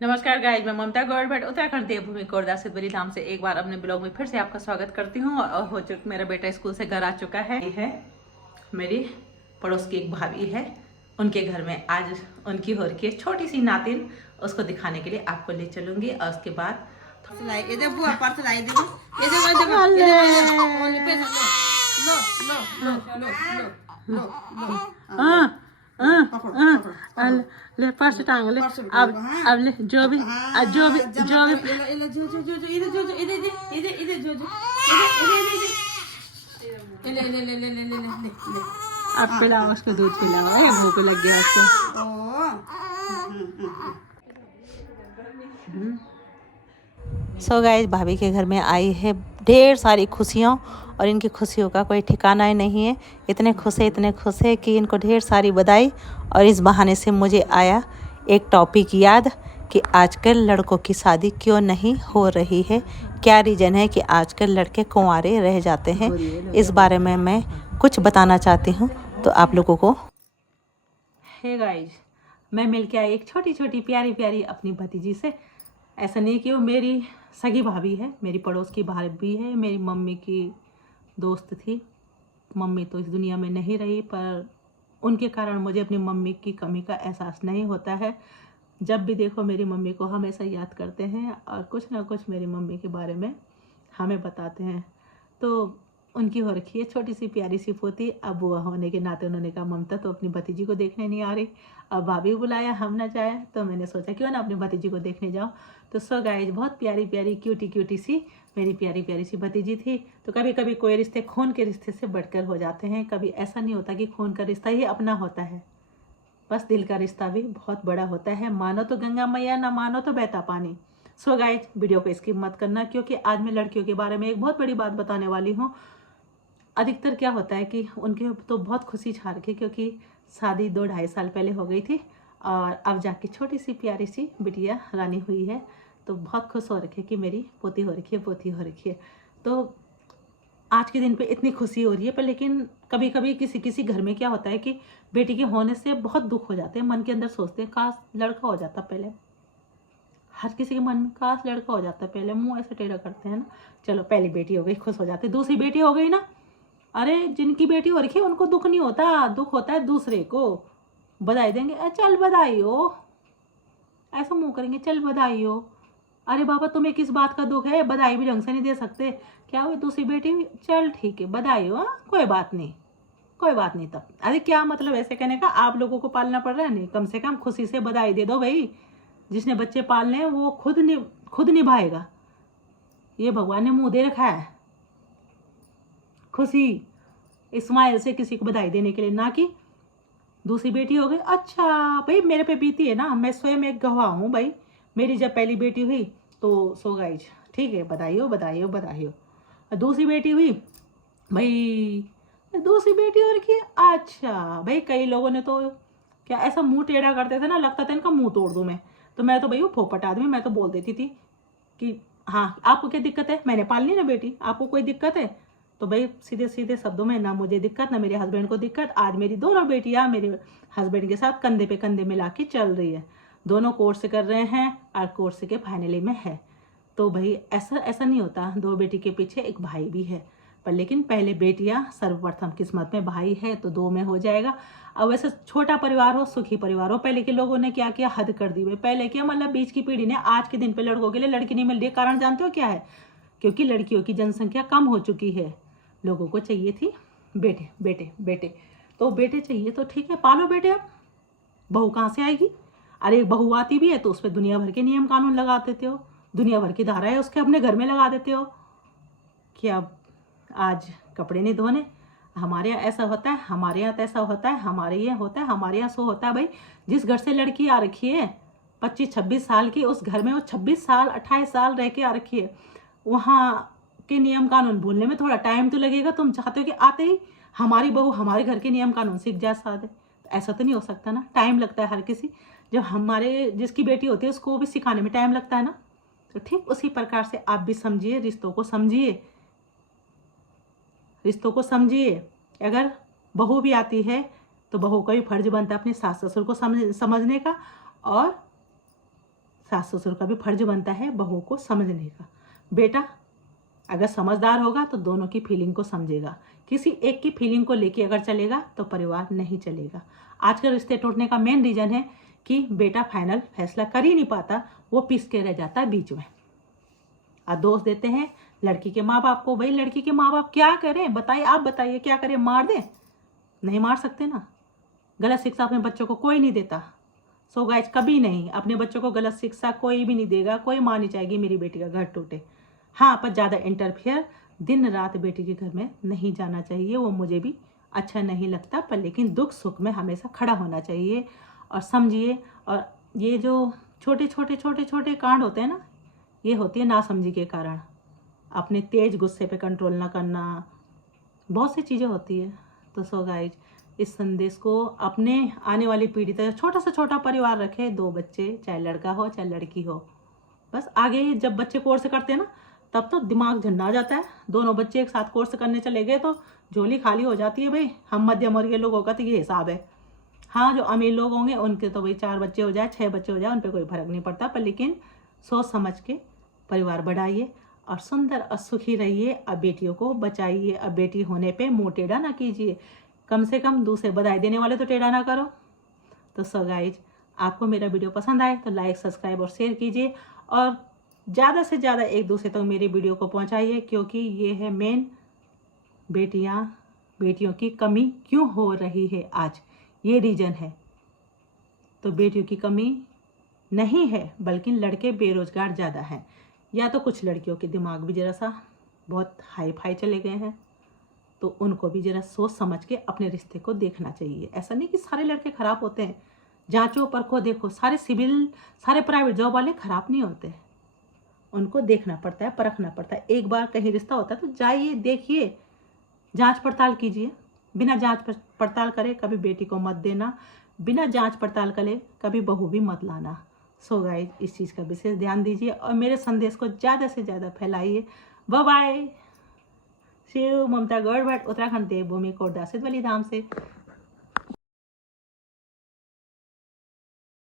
नमस्कार गाइज, मैं ममता गौड़ भट्ट उत्तराखंड देवभूमि कोरदा सिद्धबली धाम से एक बार अपने ब्लॉग में फिर से आपका स्वागत करती हूँ। और हो चुका मेरा बेटा स्कूल से घर आ चुका है। ये है मेरी पड़ोस की एक भाभी है, उनके घर में आज उनकी हो रही है छोटी सी नातिन। उसको दिखाने के लिए आपको ले चलूंगी और उसके बाद ले पर्स टांग ले। अब ले जो भी अब पिलाओ उसको, दूध पिलाओ, भूख लग गया उसको। सो गाइस, भाभी के घर में आई है ढेर सारी खुशियों, और इनकी खुशियों का कोई ठिकाना ही नहीं है। इतने खुश है कि इनको ढेर सारी बधाई। और इस बहाने से मुझे आया एक टॉपिक याद कि आजकल लड़कों की शादी क्यों नहीं हो रही है, क्या रीज़न है कि आजकल लड़के कुंवारे रह जाते हैं। इस बारे में मैं कुछ बताना चाहती हूँ तो आप लोगों को। हे गाइस, मैं मिलके आई एक छोटी छोटी प्यारी प्यारी अपनी भतीजी से। ऐसा नहीं कि वो मेरी सगी भाभी है, मेरी पड़ोस की भाभी है, मेरी मम्मी की दोस्त थी। मम्मी तो इस दुनिया में नहीं रही, पर उनके कारण मुझे अपनी मम्मी की कमी का एहसास नहीं होता है। जब भी देखो मेरी मम्मी को हमेशा याद करते हैं और कुछ ना कुछ मेरी मम्मी के बारे में हमें बताते हैं। तो उनकी हो रखी है छोटी सी प्यारी सी पोती। अब बुआ होने के नाते उन्होंने कहा ममता तो अपनी भतीजी को देखने नहीं आ रही। अब भाभी बुलाया, हम ना जाए, तो मैंने सोचा क्यों ना अपनी भतीजी को देखने जाओ। तो सो गाइस, बहुत प्यारी प्यारी क्यूटी सी मेरी प्यारी प्यारी सी भतीजी थी। तो कभी कभी कोई रिश्ते खून के रिश्ते से बढ़कर हो जाते हैं। कभी ऐसा नहीं होता कि खून का रिश्ता ही अपना होता है, बस दिल का रिश्ता भी बहुत बड़ा होता है। मानो तो गंगा मैया, ना मानो तो बहता पानी। सो गाइस, वीडियो को स्किप मत करना, क्योंकि आज मैं लड़कियों के बारे में एक बहुत बड़ी बात बताने वाली हूँ। अधिकतर क्या होता है कि उनके तो बहुत खुशी छा रखी, क्योंकि शादी 2-2.5 साल पहले हो गई थी और अब जाके छोटी सी प्यारी सी बिटिया रानी हुई है। तो बहुत खुश हो रखी है कि मेरी पोती हो रखी है, पोती हो रखी है। तो आज के दिन पे इतनी खुशी हो रही है। पर लेकिन कभी कभी किसी किसी घर में क्या होता है कि बेटी के होने से बहुत दुख हो जाते हैं, मन के अंदर सोचते हैं काश लड़का हो जाता पहले। हर किसी के मन में काश लड़का हो जाता पहले, मुंह ऐसे टेढ़ा करते हैं ना। चलो, पहली बेटी हो गई, खुश हो जाते, दूसरी बेटी हो गई ना, अरे जिनकी बेटी हो रखी है उनको दुख नहीं होता, दुख होता है दूसरे को। बधाई देंगे, चल बधाई हो, ऐसा मुंह करेंगे, चल बधाई हो। अरे बाबा, तुम्हें किस बात का दुख है, बधाई भी ढंग से नहीं दे सकते, क्या हुई दूसरी बेटी हुई, चल ठीक है बधाई हो, कोई बात नहीं, कोई बात नहीं। तब अरे क्या मतलब ऐसे कहने का, आप लोगों को पालना पड़ रहा है, नहीं कम से कम खुशी से बधाई दे दो भाई। जिसने बच्चे पालने हैं वो खुद निभाएगा। ये भगवान ने मुंह दे रखा है खुशी इस्माइल से किसी को बधाई देने के लिए, ना कि दूसरी बेटी हो गई। अच्छा भाई, मेरे पे बीती है ना, मैं स्वयं एक गवाह हूँ भाई। मेरी जब पहली बेटी हुई तो सो गाइज, ठीक है बधाई हो बधाई हो बधाई हो। दूसरी बेटी हुई भाई, दूसरी बेटी हो रखी है। अच्छा भाई, कई लोगों ने तो क्या ऐसा मुंह टेढ़ा करते थे ना, लगता था इनका मुंह तोड़ दूं मैं। तो मैं तो भाई वो फोपट आदमी, मैं तो बोल देती थी कि हाँ आपको क्या दिक्कत है, मैंने पालनी ना बेटी, आपको कोई दिक्कत है? तो भाई सीधे सीधे शब्दों में, ना मुझे दिक्कत ना मेरे हस्बैंड को दिक्कत। आज मेरी दोनों बेटियां मेरे हस्बैंड के साथ कंधे पे कंधे मिला के चल रही है। दोनों कोर्स कर रहे हैं और कोर्स के फाइनली में है। तो भाई ऐसा ऐसा नहीं होता, 2 बेटी के पीछे एक भाई भी है। पर लेकिन पहले बेटियां सर्वप्रथम, किस्मत में भाई है तो 2 में हो जाएगा। अब वैसे छोटा परिवार हो, सुखी परिवार हो। पहले के लोगों ने क्या किया, हद कर दी भाई। पहले क्या मतलब, बीच की पीढ़ी ने आज के दिन पे लड़कों के लिए लड़की नहीं मिल रही। कारण जानते हो क्या है? क्योंकि लड़कियों की जनसंख्या कम हो चुकी है। लोगों को चाहिए थी बेटे बेटे बेटे। तो बेटे चाहिए तो ठीक है, पालो बेटे। अब बहू कहाँ से आएगी? अरे बहू आती भी है तो उस पर दुनिया भर के नियम कानून लगा देते हो, दुनिया भर की धारा है उसके अपने घर में लगा देते हो कि अब आज कपड़े नहीं धोने, हमारे यहाँ ऐसा होता है, हमारे यहाँ तैसा होता है, हमारे यहाँ होता है, हमारे यहाँ सो होता है। भाई जिस घर से लड़की आ रखी है 25-26 साल की, उस घर में वो 26 साल 28 साल रह के आ रखी है। वहाँ के नियम कानून भूलने में थोड़ा टाइम तो लगेगा। तुम चाहते हो कि आते ही हमारी बहू हमारे घर के नियम कानून सीख जाए साथ। तो ऐसा तो नहीं हो सकता ना, टाइम लगता है हर किसी। जब हमारे जिसकी बेटी होती है उसको भी सिखाने में टाइम लगता है ना। तो ठीक उसी प्रकार से आप भी समझिए, रिश्तों को समझिए, रिश्तों को समझिए। अगर बहू भी आती है तो बहू का भी फर्ज बनता है अपने सास ससुर को समझने का और सास ससुर का भी फर्ज बनता है बहू को समझने का। बेटा अगर समझदार होगा तो दोनों की फीलिंग को समझेगा, किसी एक की फीलिंग को लेके अगर चलेगा तो परिवार नहीं चलेगा। आजकल रिश्ते टूटने का मेन रीज़न है कि बेटा फाइनल फैसला कर ही नहीं पाता, वो पिस के रह जाता है बीच में। और दोष देते हैं लड़की के माँ बाप को। भाई लड़की के माँ बाप क्या करें बताइए, आप बताइए क्या करें, मार दें? नहीं मार सकते ना। गलत शिक्षा अपने बच्चों को कोई नहीं देता। सो गाइस कभी नहीं, अपने बच्चों को गलत शिक्षा कोई भी नहीं देगा। कोई माँ नहीं चाहेगी मेरी बेटी का घर टूटे। हाँ, पर ज़्यादा इंटरफेयर दिन रात बेटी के घर में नहीं जाना चाहिए, वो मुझे भी अच्छा नहीं लगता। पर लेकिन दुख सुख में हमेशा खड़ा होना चाहिए। और समझिए, और ये जो छोटे छोटे कांड होते हैं ना, ये होती है नासमझी के कारण। अपने तेज गुस्से पे कंट्रोल ना करना, बहुत सी चीज़ें होती है। तो सो गाइज इस संदेश को अपने आने वाली पीढ़ी तक, छोटा से छोटा परिवार रखे, 2 बच्चे, चाहे लड़का हो चाहे लड़की हो। बस आगे जब बच्चे कोर्स करते हैं ना, तब तो दिमाग झन्ना जाता है। दोनों बच्चे एक साथ कोर्स करने चले गए तो झोली खाली हो जाती है। भाई हम मध्यम वर्गीय लोगों का तो ये हिसाब है। हाँ, जो अमीर लोग होंगे उनके तो भाई 4 बच्चे हो जाए 6 बच्चे हो जाए, उन पर कोई फर्क नहीं पड़ता। पर लेकिन सोच समझ के परिवार बढ़ाइए और सुंदर और सुखी रहिए। अब बेटियों को बचाइए। अब बेटी होने पे मुँह टेढ़ा ना कीजिए, कम से कम दूसरे बधाई देने वाले तो टेढ़ा ना करो। तो सो गाइज आपको मेरा वीडियो पसंद आए तो लाइक सब्सक्राइब और शेयर कीजिए, और ज़्यादा से ज़्यादा एक दूसरे तक मेरी वीडियो को पहुंचाइए, क्योंकि ये है मेन बेटियों की कमी क्यों हो रही है आज, ये रीज़न है। तो बेटियों की कमी नहीं है, बल्कि लड़के बेरोजगार ज़्यादा हैं, या तो कुछ लड़कियों के दिमाग भी ज़रा सा बहुत हाई फाई चले गए हैं। तो उनको भी ज़रा सोच समझ के अपने रिश्ते को देखना चाहिए। ऐसा नहीं कि सारे लड़के ख़राब होते हैं, जांचो परखो देखो। सारे सिविल, सारे प्राइवेट जॉब वाले ख़राब नहीं होते, उनको देखना पड़ता है, परखना पड़ता है। एक बार कहीं रिश्ता होता है तो जाइए, देखिए, जांच पड़ताल कीजिए। बिना जांच पड़ताल करे कभी बेटी को मत देना, बिना जांच पड़ताल करे कभी बहू भी मत लाना। सो गाइस इस चीज़ का विशेष ध्यान दीजिए और मेरे संदेश को ज़्यादा से ज़्यादा फैलाइए। Bye bye. शिव ममता गौड़ भट्ट, उत्तराखंड देवभूमि कोटदा सिद्धवली धाम से।